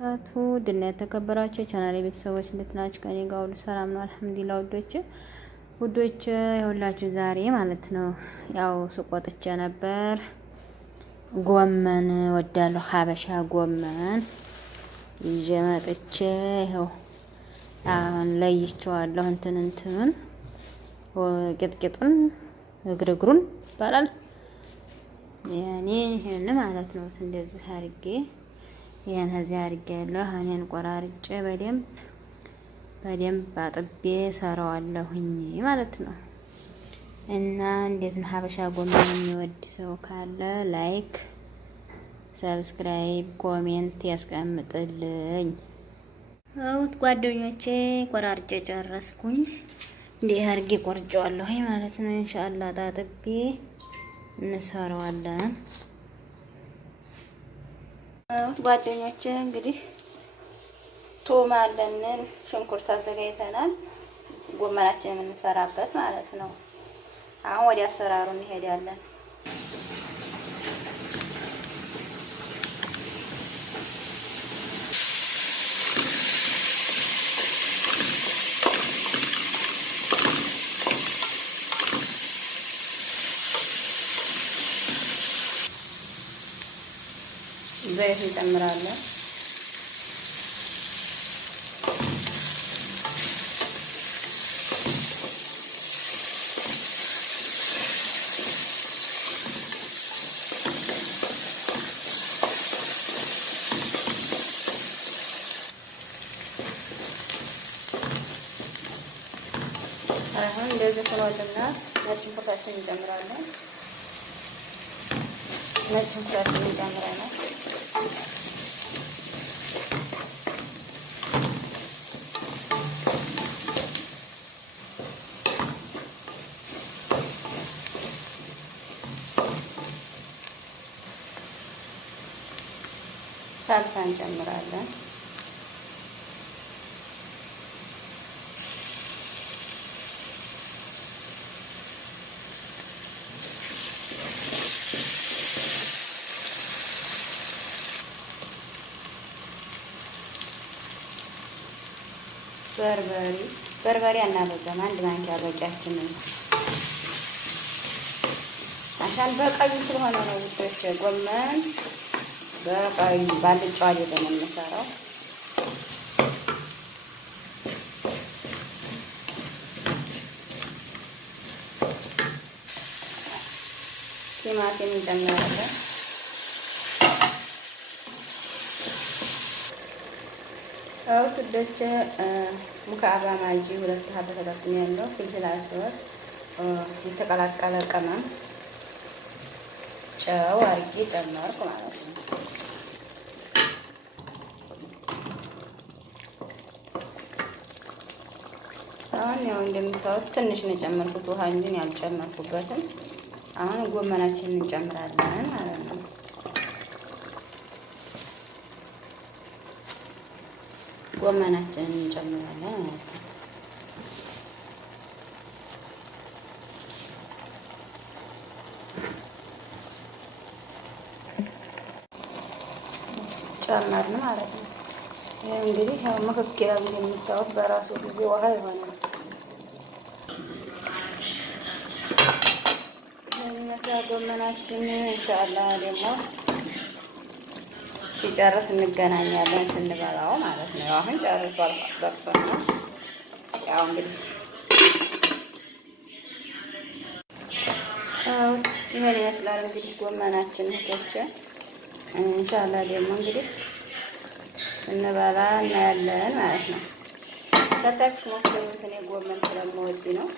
አቶ ድና የተከበራችሁ የቻናሌ ቤተሰቦች እንዴት ናችሁ? ከኔ ጋር ሁሉ ሰላም ነው አልሐምዱሊላህ። ውዶች ይኸውላችሁ ዛሬ ማለት ነው ያው ሱቅ ወጥቼ ነበር። ጎመን ወዳለሁ ሀበሻ ጎመን ይዤ መጥቼ ይኸው አሁን ለይቼዋለሁ። እንትኑን ቂጥቂጡን እግርግሩን ይባላል ያኔ ይሄን ማለት ነው። እንደዚህ አድርጌ ይሄን እዚህ አድርጌያለሁ። እኔን ቆራርጬ በደንብ አጥቤ ሰራዋለሁኝ ማለት ነው። እና እንዴት ነው ሀበሻ ጎመን የሚወድ ሰው ካለ ላይክ፣ ሰብስክራይብ፣ ኮሜንት ያስቀምጥልኝ። አውት ጓደኞቼ ቆራርጬ ጨረስኩኝ። እንዲህ አድርጌ ቆርጬዋለሁኝ ማለት ነው። ኢንሻአላህ አጥቤ እንሰራዋለን። ጓደኞቼ እንግዲህ ቶማ አለንን ሽንኩርት አዘጋጅተናል። ጎመናችን የምንሰራበት ማለት ነው። አሁን ወደ አሰራሩ እንሄዳለን። ዘይት እንጨምራለን። አሁን እንደዚህ ሆኖልና ነጭ ሽንኩርታችንን እንጨምራለን። ነጭ ሽንኩርታችንን እንጨምራለን። ሳልሳ እንጨምራለን። በርበሬ አናበዛም። አንድ ማንኪያ በቂያችን ነው። አሻን በቀዩ ስለሆነ ነው ውዶች። ጎመን በቀዩ ባልጫው አይደለም የምንሰራው። ቲማቲም እንጨምራለን። ውዶች ሙካባ ማጂ 2 ሀባ ተጠቅሜያለሁ። ፍልፍል አስወጥ የተቀላቀለ ቅመም ጨው አድርጌ ጨመርኩ ማለት ነው። አሁን ያው እንደምታዩት ትንሽ ነው የጨመርኩት ውሃ እንጂ ያልጨመርኩበትም። አሁን ጎመናችንን እንጨምራለን ማለት ነው። ጎመናችንን እንጨምራለን ማለት ነው። ጨመርን ማለት ነው። ይሄ እንግዲህ ያው መከኪያ እንደምታዩት በራሱ ጊዜ ውሃ ይሆናል። ለነሳ ጎመናችን ኢንሻአላህ ደግሞ ሲጨርስ እንገናኛለን ስንበላው ማለት ነው። አሁን ጨርሷል በቅቶና ያው እንግዲህ ይሄን ይመስላል እንግዲህ ጎመናችን እህቶቼ። ኢንሻአላህ ደግሞ እንግዲህ ስንበላ እናያለን ማለት ነው። ሰጣችሁ ሞክሩት። እኔ ጎመን ስለምወድ ነው።